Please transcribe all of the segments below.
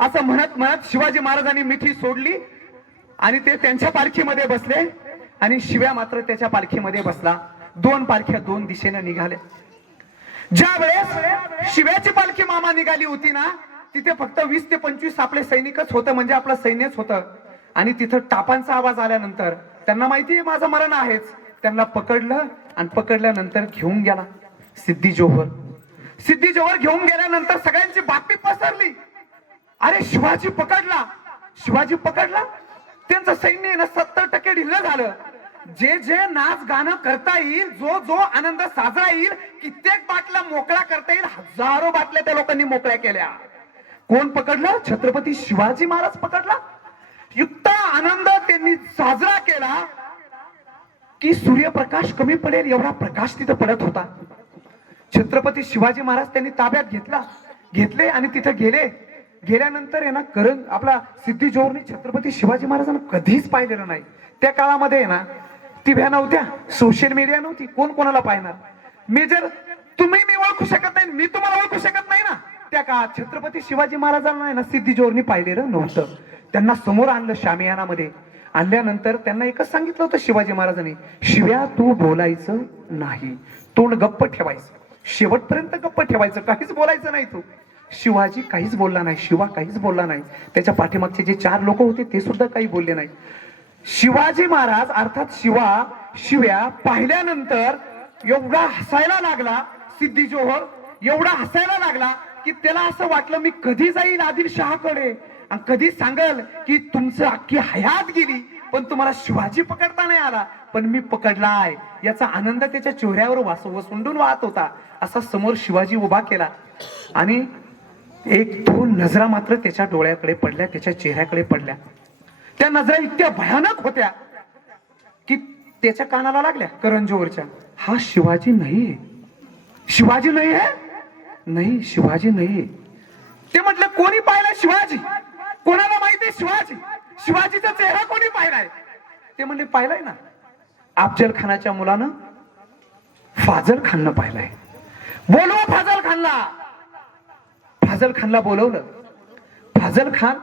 असं म्हणत म्हणत शिवाजी महाराजांनी मिठी सोडली आणि ते त्यांच्या पालखीमध्ये बसले आणि शिव्या मात्र त्याच्या पालखीमध्ये बसला. दोन पालख्या दोन दिशेने निघाल्या. ज्या वेळेस शिव्याची पालखी मामा निघाली होती ना, तिथे फक्त 20 ते 25 आपले सैनिकच होतं, म्हणजे आपलं सैन्यच होतं. आणि तिथं टापांचा आवाज आल्यानंतर त्यांना माहिती माझं मरण आहेच. त्यांना पकडलं आणि पकडल्यानंतर घेऊन गेला सिद्धी जोहर. सिद्धी जोहर घेऊन गेल्यानंतर सगळ्यांची बातमी पसरली. अरे शिवाजी पकडला, शिवाजी पकडला. त्यांचं सैन्य ना 70% ढिल्लं झालं. जे जे नाच गाणं करता येईल, जो जो आनंद साजरा येईल, कित्येक बाटल्या मोकळा करता येईल, हजारो बाटल्या त्या लोकांनी मोकळ्या केल्या. कोण पकडलं? छत्रपती शिवाजी महाराज पकडला. युक्त आनंद त्यांनी साजरा केला की सूर्यप्रकाश कमी पडेल एवढा प्रकाश तिथं पडत होता. छत्रपती शिवाजी महाराज त्यांनी ताब्यात घेतले आणि तिथे गेल्यानंतर आहे ना, आपला सिद्धी जोहरने छत्रपती शिवाजी महाराजांना कधीच पाहिलेलं नाही. त्या काळामध्ये आहे ना, टीव्ही नव्हत्या, सोशल मीडिया नव्हती, कोण कोणाला पाहणार. तुम्ही ओळखू शकत नाही, मी तुम्हाला ओळखू शकत नाही ना. त्या काळात छत्रपती शिवाजी महाराजांना आहे ना, सिद्धी जोहरने पाहिलेलं नव्हतं. त्यांना समोर आणलं शामियानामध्ये. आणल्यानंतर त्यांना एकच सांगितलं होतं शिवाजी महाराजांनी, शिव्या तू बोलायचं नाही, तोंड गप्प ठेवायचं, शेवटपर्यंत गप्प ठेवायचं, काहीच बोलायचं नाही तू. शिवाजी काहीच बोलला नाही, शिवा काहीच बोलला नाही. त्याच्या पाठीमागचे जे 4 लोक होते ते सुद्धा काही बोलले नाही. शिवाजी महाराज अर्थात शिव्या पाहिल्यानंतर एवढा हसायला लागला सिद्धी जोहर, एवढा हसायला लागला की त्याला असं वाटलं मी कधी जाईल आदिलशहाकडे आणि कधी सांगल की तुमचं अख्खी हयात गेली पण तुम्हाला शिवाजी पकडता नाही आला, पण मी पकडलाय याचा आनंद त्याच्या चेहऱ्यावर वसुंडून वाहत होता. असा समोर शिवाजी उभा केला आणि 1-2 नजरा मात्र त्याच्या डोळ्याकडे पडल्या, त्याच्या चेहऱ्याकडे पडल्या. त्या नजरा इतक्या भयानक होत्या की त्याच्या कानाला लागल्या करंजोरच्या, हा शिवाजी नाहीये, शिवाजी नाही आहे, नाही शिवाजी नाहीये. ते म्हटलं कोणी पाहिलं शिवाजी, कोणाला माहिती शिवाजी, शिवाजीचा चेहरा कोणी पाहिलाय? ते म्हणले पाहिलाय ना, अफजल खानाच्या मुलानं फाजल खाननं पाहिलाय. बोलवा फाजल खानला. फाजल खानला बोलवलं. फाजल खान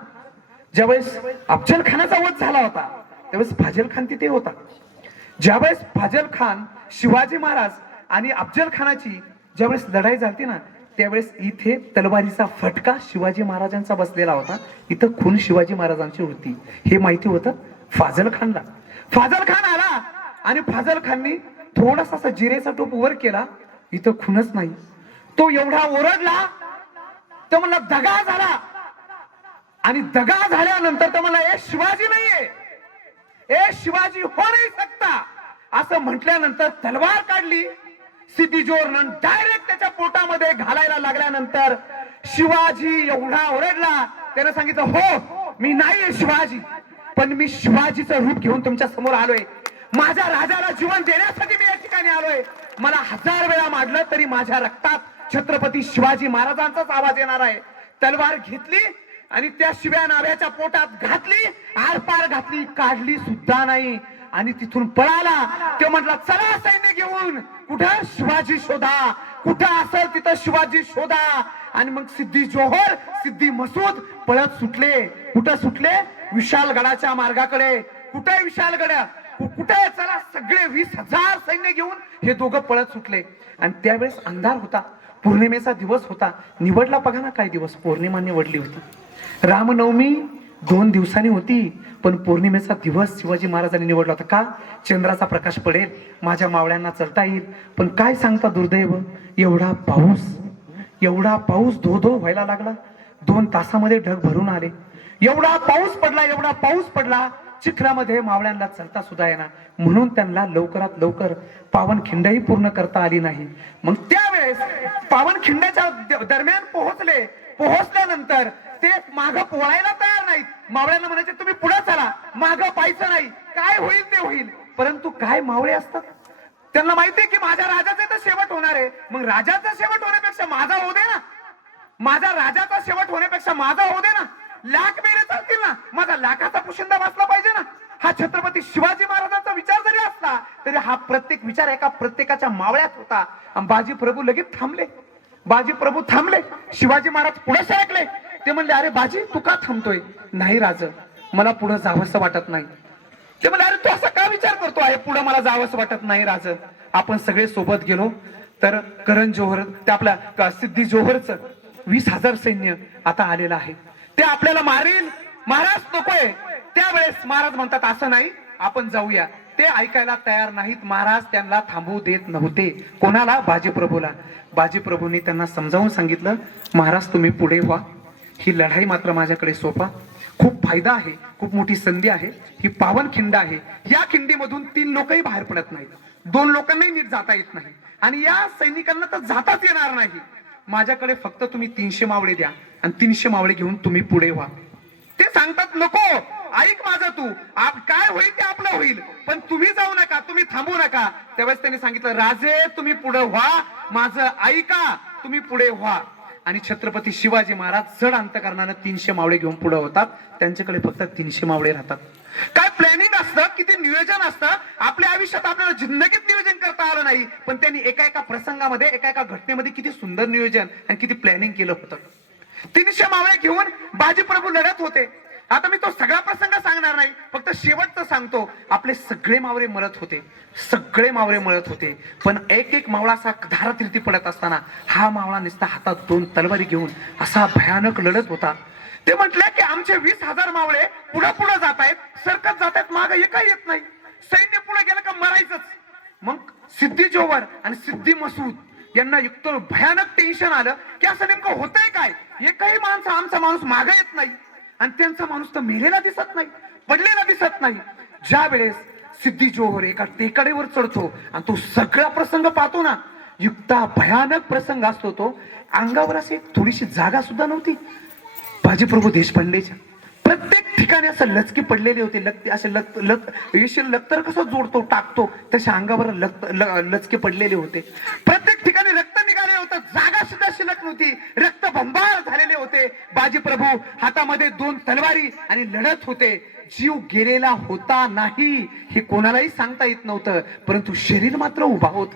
ज्यावेळेस अफजल खानाचा वध झाला होता त्यावेळेस फाजल खान तिथे होता. ज्यावेळेस फाजल खान, शिवाजी महाराज आणि अफजल खानाची ज्यावेळेस लढाई झाली ना, त्यावेळेस इथे तलवारीचा फटका शिवाजी महाराजांचा बसलेला होता. इथं खून शिवाजी महाराजांची होती हे माहिती होतं फाजल खानला. फाजल खान आला आणि फाजल खाननी थोडासा असा जिरेचा टोप वर केला, इथं खूनच नाही. तो एवढा ओरडला, तो म्हणला दगा झाला. आणि दगा झाल्यानंतर तो म्हणला ए शिवाजी नाहीये, ए शिवाजी हो नाही सकता असं म्हटल्यानंतर तलवार काढली. सिद्धी जोहरनं डायरेक्ट त्याच्या पोटामध्ये घालायला लागल्यानंतर शिवाजी एवढा ओरडला, त्याने सांगितलं हो मी नाहीये शिवाजी, पण मी शिवाजीचं रूप घेऊन तुमच्या समोर आलोय. माझ्या राजाला जीवन देण्यासाठी मी या ठिकाणी आलोय. मला 1000 वेळा मारलं तरी माझ्या रक्तात छत्रपती शिवाजी महाराजांचाच आवाज येणार आहे. तलवार घेतली आणि त्या शिव्या नाव्याच्या पोटात घातली, आरपार घातली, काढली सुद्धा नाही आणि तिथून पळाला. तो म्हटला चला सैन्य घेऊन, कुठं शिवाजी शोधा, कुठं असेल तिथं शिवाजी शोधा. आणि मग सिद्धी जोहर, सिद्धी मसूद पळत सुटले. कुठं सुटले? विशालगडाच्या मार्गाकडे. कुठे विशालगड, कुठे? चला सगळे 20,000 सैन्य घेऊन हे दोघं पळत सुटले. आणि त्यावेळेस अंधार होता, पौर्णिमेचा दिवस होता. निवडला बघा ना काय दिवस, पौर्णिमा निवडली होती. रामनवमी 2 दिवसांनी होती, पण पौर्णिमेचा दिवस शिवाजी महाराजांनी निवडला होता. का? चंद्राचा प्रकाश पडेल, माझ्या मावळ्यांना चलता येईल. पण काय सांगता दुर्दैव, एवढा पाऊस धो धो व्हायला लागला. 2 तासामध्ये ढग भरून आले. एवढा पाऊस पडला चिखलामध्ये मावळ्यांना चलता सुद्धा येणार. म्हणून त्यांना लवकरात लवकर पावनखिंडही पूर्ण करता आली नाही. मग त्यावेळेस पावनखिंडाच्या दरम्यान पोहोचल्यानंतर ते मागं पोळायला तयार नाहीत. मावळ्यांना म्हणायचे तुम्ही पुढे चला, मागं पाहायचं नाही, काय होईल ते होईल. परंतु काय मावळे असतात, त्यांना माहितीये की माझ्या राजाचा तर शेवट होणार आहे. मग राजाचा शेवट होण्यापेक्षा माझा होऊ दे ना, माझा राजाचा शेवट होण्यापेक्षा माझा होऊ दे ना. लाख मेले चालतील ना, माझा लाखाचा पुशिंदा वाचला पाहिजे ना. हा छत्रपती शिवाजी महाराजांचा विचार जरी असला तरी हा प्रत्येक विचार एका प्रत्येकाच्या मावळ्यात होता. बाजी प्रभू लगेच थांबले. शिवाजी महाराज पुढे सरकले ते म्हणले, अरे बाजी तू का थांबतोय? नाही राज, मला पुढे जावंसं वाटत नाही. ते म्हणले, अरे तू असा का विचार करतो आहे? पुढे मला जावंसं वाटत नाही राज. आपण सगळे सोबत गेलो तर करण जोहर, ते आपल्या सिद्धी जोहरचं 20,000 सैन्य आता आलेलं आहे. ते आपल्याला मारील. महाराज नकोय. त्यावेळेस महाराज म्हणतात, असं नाही, आपण जाऊया. ते ऐकायला तयार नाहीत. महाराज त्यांना थांबवू देत नव्हते. कोणाला? बाजीप्रभूला. बाजीप्रभूंनी त्यांना समजावून सांगितलं, महाराज तुम्ही पुढे व्हा, ही लढाई मात्र माझ्याकडे सोपा. खूप फायदा आहे, खूप मोठी संधी आहे. ही पावन खिंड आहे. या खिंडीमधून 3 लोकही बाहेर पडत नाहीत. 2 लोकांनाही नीट जाता येत नाही आणि या सैनिकांना तर जाताच येणार नाही. माझ्याकडे फक्त तुम्ही 300 मावळे द्या आणि 300 मावळे घेऊन तुम्ही पुढे व्हा. ते सांगतात, नको, ऐक माझं तू, काय होईल ते आपलं होईल, पण तुम्ही जाऊ नका, तुम्ही थांबू नका. त्यावेळेस त्यांनी सांगितलं, राजे तुम्ही पुढे व्हा, माझं ऐका, तुम्ही पुढे व्हा. आणि छत्रपती शिवाजी महाराज जड अंतकरणानं 300 मावळे घेऊन पुढे होतात. त्यांच्याकडे फक्त 300 मावळे राहतात. काय प्लॅनिंग असतं, किती नियोजन असतं. आपल्या आयुष्यात आपल्याला जिंदगीत नियोजन करता आलं नाही, पण त्यांनी एका एका प्रसंगामध्ये, एका एका घटनेमध्ये किती सुंदर नियोजन आणि किती प्लॅनिंग केलं होतं. 300 मावळे घेऊन बाजीप्रभू लढत होते. आता मी तो सगळा प्रसंग सांगणार नाही, फक्त शेवटचं सांगतो. आपले सगळे मावळे मरत होते, सगळे मावळे मरत होते. पण एक एक मावळा असा धारातीर्थी पडत असताना हा मावळा नुसता हातात 2 तलवारी घेऊन असा भयानक लढत होता. ते म्हटले की आमचे 20,000 मावळे पुढे पुढे जात आहेत, सरकत जात आहेत, मागे एकही येत नाही. सैन्य पुढे गेलं का मरायचंच. मग सिद्धी जोहर आणि सिद्धी मसूद यांना इतकं भयानक टेन्शन आलं की असं नेमकं होतंय काय. एकही आमचा माणूस मागे येत नाही आणि त्यांचा माणूस तर मेलेला दिसत नाही, पडलेला दिसत नाही. ज्या वेळेस सिद्धी जोहर एका टेकडीवर चढतो आणि तो सगळा प्रसंग पाहतो ना, युक्ता भयानक प्रसंग असतो तो. अंगावर अशी थोडीशी जागा सुद्धा नव्हती बाजीप्रभू देशपांडेच्या. प्रत्येक ठिकाणी असं लचके पडलेले होते. असे येशील लक्तर कसं जोडतो टाकतो तशा अंगावर लचके पडलेले होते. प्रत्येक ठिकाणी रक्त निघाले होतं, जागा सुद्धा शिल्लक नव्हती, रक्त बंबाळ झालेले होते. बाजीप्रभू हातामध्ये 2 तलवारी आणि लढत होते. जीव गेलेला होता नाही हे कोणालाही सांगता येत नव्हतं, परंतु शरीर मात्र उभा होत,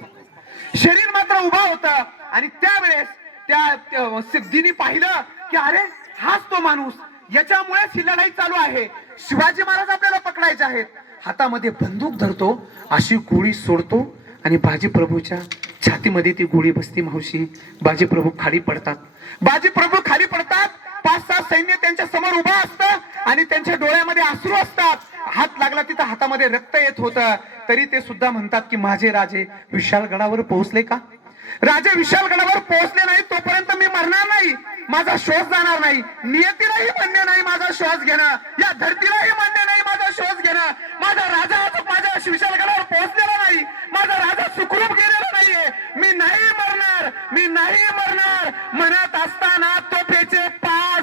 शरीर मात्र उभा होता. आणि त्यावेळेस त्या सिद्धीने पाहिलं की अरे हाच तो माणूस, याच्यामुळेच ही लढाई चालू आहे. शिवाजी महाराज आपल्याला पकडायचे आहेत. हातामध्ये बंदूक धरतो, अशी गोळी सोडतो आणि बाजीप्रभूच्या छातीमध्ये ती गोळी बसती. मावशी, बाजीप्रभू खाली पडतात. बाजीप्रभू खाली पडतात. 5-6 सैन्य त्यांच्या समोर उभा असतं आणि त्यांच्या डोळ्यामध्ये अश्रू असतात. हात लागला तिथं हातामध्ये रक्त येत होतं, तरी ते सुद्धा म्हणतात की माझे राजे विशाळगडावर पोहोचले का? राजे विशाळगडावर पोहोचले नाही तोपर्यंत मी मरणार नाही, माझा श्वास जाणार नाही. नियतीलाही मान्य नाही माझा श्वास घेणं, या धरतीलाही मान्य नाही माझा श्वास घेणं. माझा राजा अजून माझ्या विशाळगडावर पोहोचलेला नाही, माझा राजा सुखरूप गेलेला नाहीये. मी नाही मरणार, मी नाही मरणार म्हणत असताना तोफेचे